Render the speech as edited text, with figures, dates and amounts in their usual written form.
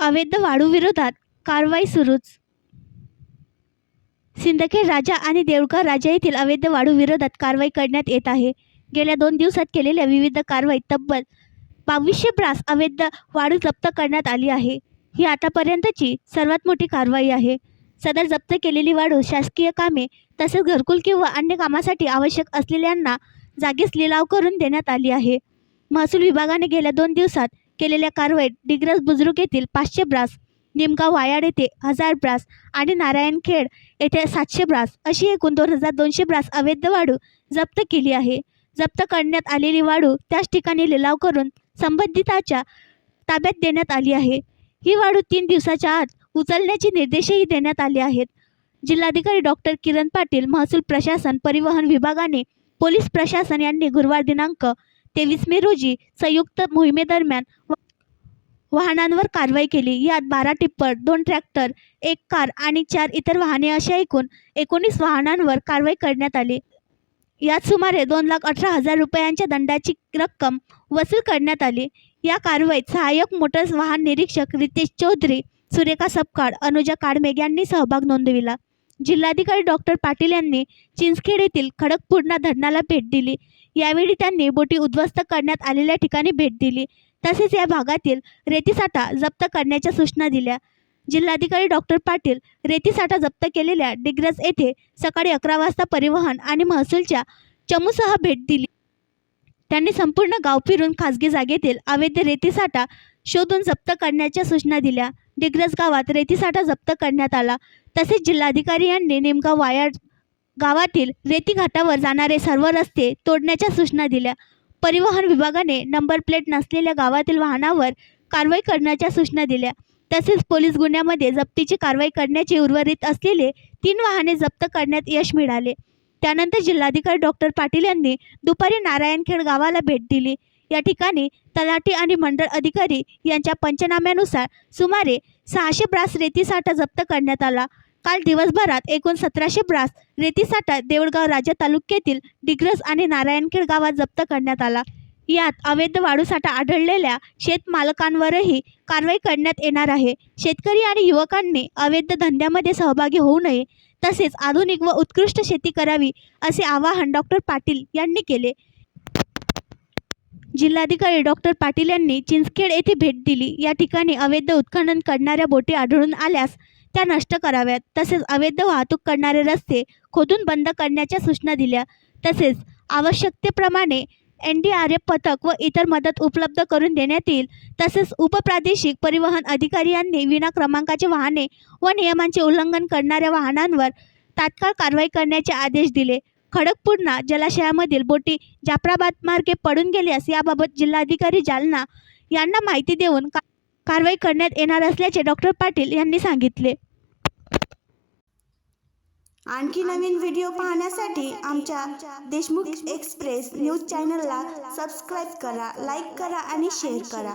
अवैध वाळूविरोधात कारवाई सुरूच. सिंदखेड राजा आणि देऊळगाव राजा येथील अवैध वाळूविरोधात कारवाई करण्यात येत आहे. गेल्या 2 दिवसात केलेल्या विविध कारवाईत तब्बल 2200 ब्रास अवैध वाळू जप्त करण्यात आली आहे. ही आतापर्यंतची सर्वात मोठी कारवाई आहे. सदर जप्त केलेली वाळू शासकीय कामे तसेच घरकुल किंवा अन्य कामासाठी आवश्यक असलेल्यांना जागीच लिलाव करून देण्यात आली आहे. महसूल विभागाने गेल्या 2 दिवसात केलेल्या कारवाईत डिग्रस बुजुर्ग येथील 500 ब्रास, निमगाव वायाड येथे 1000 ब्रास आणि नारायणखेड येथे 700 ब्रास अशी एकूण 2200 ब्रास अवैध वाळू जप्त केली आहे. जप्त करण्यात आलेली वाळू त्याच ठिकाणी लिलाव करून संबंधिताच्या ताब्यात देण्यात आली आहे. ही वाळू 3 दिवसाच्या आत उचलण्याचे निर्देशही देण्यात आले आहेत. जिल्हाधिकारी डॉक्टर किरण पाटील, महसूल प्रशासन, परिवहन विभागाने पोलीस प्रशासन यांनी गुरुवार दिनांक 23 मे रोजी संयुक्त मोहिमेदरम्यान वाहनांवर कारवाई केली. यात 12 टिप्पर, 2 ट्रॅक्टर, 1 कार आणि 4 इतर वाहने अशा एकूण 19 वाहनांवर कारवाई करण्यात आली. यात सुमारे 2,18,000 रुपयांच्या दंडाची रक्कम वसूल करण्यात आली. या कारवाईत सहाय्यक मोटर वाहन निरीक्षक रितेश चौधरी, सुरेखा सपकाळ, अनुजा काडमेघ यांनी सहभाग नोंदविला. जिल्हाधिकारी डॉक्टर पाटील यांनी चिंचखेड येथील खडकपूर्णा धरणाला भेट दिली. यावेळी त्यांनी बोटी उद्ध्वस्त करण्यात आलेल्या ठिकाणी भेट दिली. तसेच या भागातील रेतीसाठा जप्त करण्याच्या सूचना दिल्या. जिल्हाधिकारी डॉक्टर पाटील रेतीसाठा जप्त केलेल्या डिग्रस येथे सकाळी 11 वाजता परिवहन आणि महसूलच्या चमूसह भेट दिली. त्यांनी संपूर्ण गाव फिरून खासगी जागेतील अवैध रेतीसाठा शोधून जप्त करण्याच्या सूचना दिल्या. डिग्रस गावात रेतीसाठा जप्त करण्यात आला. तसेच जिल्हाधिकारी यांनी निमगाव वायाड गावातील रेती घाटावर जाणारे सर्व रस्ते तोडण्याच्या सूचना दिल्या. परिवहन विभागाने नंबर प्लेट नसलेल्या गावातील वाहनावर कारवाई करण्याच्या सूचना दिल्या. तसेच पोलीस गुन्ह्यामध्ये जप्तीची कारवाई करण्याचे उर्वरित असलेले 3 वाहने जप्त करण्यात यश मिळाले. त्यानंतर जिल्हाधिकारी डॉक्टर पाटील यांनी दुपारी नारायणखेड गावाला भेट दिली. या ठिकाणी तलाठी आणि मंडळ अधिकारी यांच्या पंचनाम्यानुसार सुमारे 600 ब्रास रेतीसाठा जप्त करण्यात आला. काल दिवसभरात एकूण 1700 ब्रास रेतीसाठा देऊळगाव राजा तालुक्यातील डिग्रस आणि नारायणखेड गावात जप्त करण्यात आला. यात अवैध वाळूसाठा आढळलेल्या शेतमालकांवरही कारवाई करण्यात येणार आहे. शेतकरी आणि युवकांनी अवैध धंद्यामध्ये सहभागी होऊ नये, तसेच आधुनिक व उत्कृष्ट शेती करावी असे आवाहन डॉक्टर पाटील यांनी केले. जिल्हाधिकारी डॉक्टर पाटील यांनी चिंचखेड येथे भेट दिली. या ठिकाणी अवैध उत्खनन करणाऱ्या बोटी आढळून आल्यास त्या नष्ट कराव्यात. तसेच अवैध वाहतूक करणारे रस्ते खोदून बंद करण्याच्या सूचना दिल्या. तसेच आवश्यकतेप्रमाणे NDRF पथक व इतर मदत उपलब्ध करून देण्यात येईल. तसेच उपप्रादेशिक परिवहन अधिकारी यांनी विना क्रमांकाचे वाहने व नियमांचे उल्लंघन करणाऱ्या वाहनांवर तात्काळ कारवाई करण्याचे आदेश दिले. खडकपूर्णा जलाशयामधील बोटी जाफराबाद मार्गे पडून गेल्यास याबाबत जिल्हाधिकारी जालना यांना माहिती देऊन कारवाई करण्यात येणार असल्याचे डॉक्टर पाटील यांनी सांगितले. आणखी नवीन व्हिडिओ पाहण्यासाठी आमच्या देशमुख एक्सप्रेस न्यूज चॅनलला सबस्क्राईब करा, लाईक करा आणि शेअर करा.